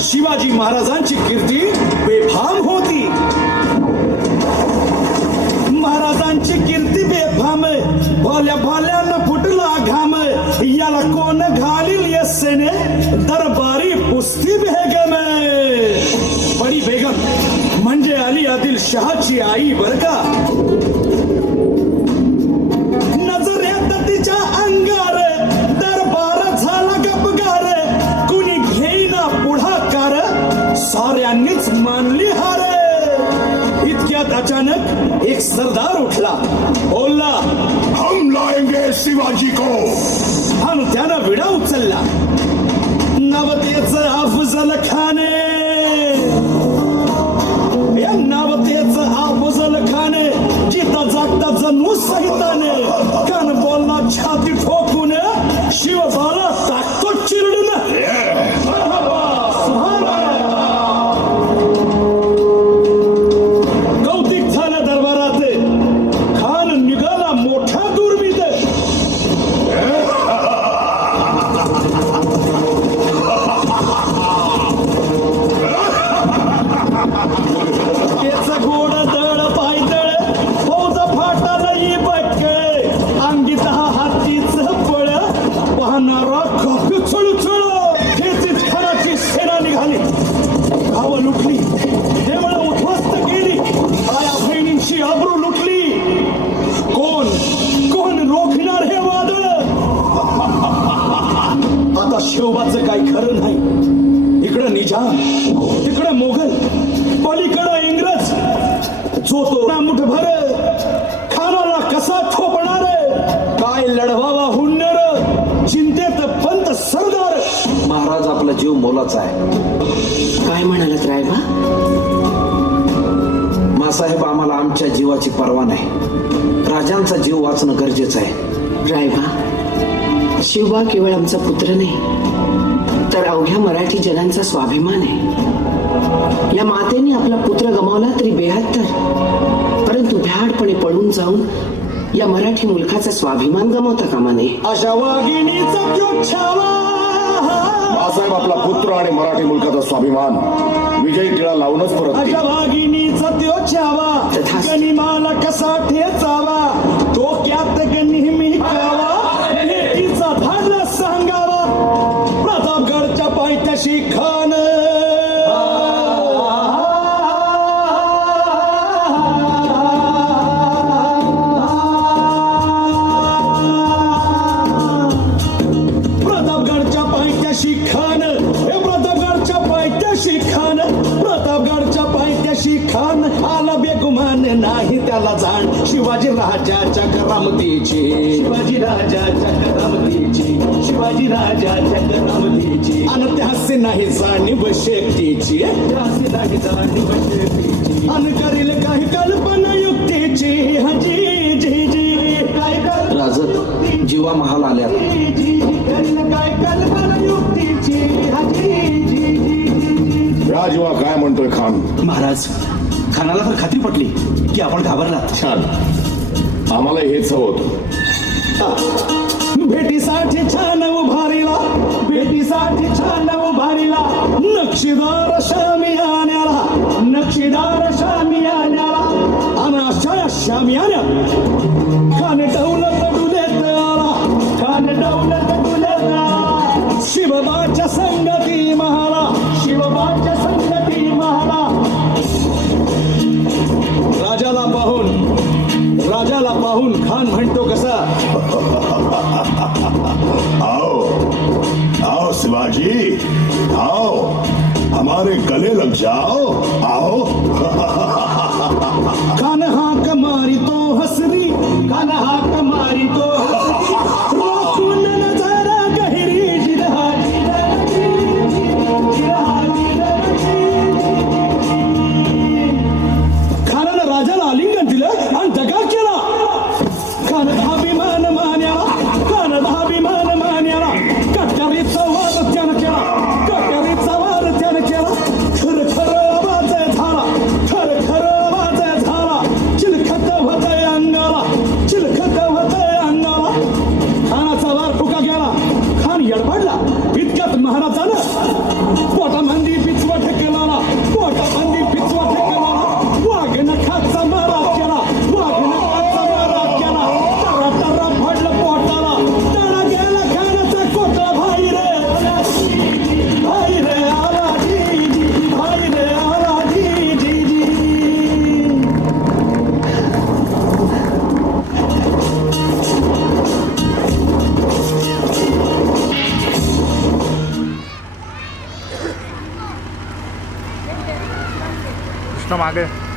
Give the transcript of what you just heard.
शिवाजी महाराजांची कीर्ती बेफाम होती. महाराजांची कीर्ती बेफाम, भोल्या भोल्यानं फुटला घाम. याला कोण घालील यस्सेने दरबारी पुस्ती बेगम. बडी बेगम म्हणजे अली आदिल शहाची आई बर का. नजरेत तिच्या अंगार दरबार झाला गपगार. कुणी घेईना पुढाकार, साऱ्यांनीच मानली हार. इतक्यात अचानक एक सरदार उठला, बोलला, हम लाएंगे शिवाजी को. आणि त्यानं विडा उचलला. नवतेचं अफजल खाने, या नवतेचं अफजल खाने जिथं जागता जणू सहिताने. कान बोलला छाती ठोकून, शिवबाला टाकतो चिरडून. कौतिक झालं दरबारात. खान निघाला मोठा दुर्मित. त्याचं गोड दळ पायदळ, फौज फाटालाही बटकळ. अंगीत हातीच पळ, पाहणारा कापी चळचळ. त्याचीच खराची सेना निघाली. गावं लुटली, देवळं उद्ध्वस्त केली. आया बहिणींची आबरू लुटली. कोण कोण रोखणार हे वादळ. आता शिवबाचं काही खरं नाही. इकडं निजाम, तिकडं मोगल, पलीकडं इंग्रज. जो तो मुठभर खानाला कसा ठोपणार. काय लढवावा हुन्नर, चिंतेत पंत सरदार. महाराज आपला जीव मोलाचा आहे. काय म्हणालात रायबा. मासाहेब आम्हाला आमच्या जीवाची पर्वा नाही. राजांचा जीव वाचणं गरजेचं आहे. रायबा, शिवबा केवळ आमचा पुत्र नाही, तर अवघ्या मराठी जनांचा स्वाभिमान आहे. या मातेने आपला पुत्र गमावला तरी 72, परंतु भ्याडपणे पळून जाऊन या मराठी मुलखाचा स्वाभिमान गमावता कामा नये. अशा वाघिणीचा त्यो छावा. मासाहेब आपला पुत्र आणि मराठी मुलकाचा स्वाभिमान विजयी टिळा लावूनच परत देईल. अशा वाघिणीचा त्यो छावा. तथास्तु. गनिमाला कसा ठेचावा, डोक्यात नेहमी कावा. भेटीचा धाडला सांगावा, प्रतापगडच्या पायथ्याशी खान. प्रतापगडच्या पायथ्याशी खान, हे प्रतापगडच्या पायथ्याशी खान. प्रतापगडच्या पायथ्याशी खान आला बेगुमान, नाही त्याला जाण. शिवाजी राजाच्या करामतीची, शिवाजी राजाच्या करामतीची, शिवाजी राजाच्या करामतीची. आणि त्यासे नाही जाणीव शेतीची, त्यासे नाही जाणीव शेतीची. आणि करील काही कल्पना युक्तीची. हजी जी जी काय राजत जीवा महाल आल्यात. करील काय कल्पना युक्तीची. हजी जी जी. राजवा काय म्हणतोय खान. महाराज, खानाला तर खात्री पटली की आपण घाबरलात. छान, आम्हाला हेच हवं होतं. भेटीसाठी छान उभारीला, भेटीसाठी छान उभारीला. नक्षीदार शामियान्याला, नक्षीदार शामियान्याला. आणि अशा शामियान्या खान दौलत डुलेत आला, खान दौलत डुलेत आला. शिवबाच्या संगती महाला, शिवबाच्या संगती महाला. राजाला पाहून खान म्हणतो कसा. आओ आओ शिवाजी, आओ हमारे गले लग जाओ. आओ. खान हाक मारी तो हसरी, खान हाक मारी तो हसरी. रोखून नजारा गहिरी जिरहा खानानं राजाला आलिंगन दिलं आणि दगा केला. खान धाभिमान मान्याला, खान धाभिमान मान्याला. कट्यारीचा वाद त्यानं केला, कट्यारीचा वाद त्यानं प्रश्न मागे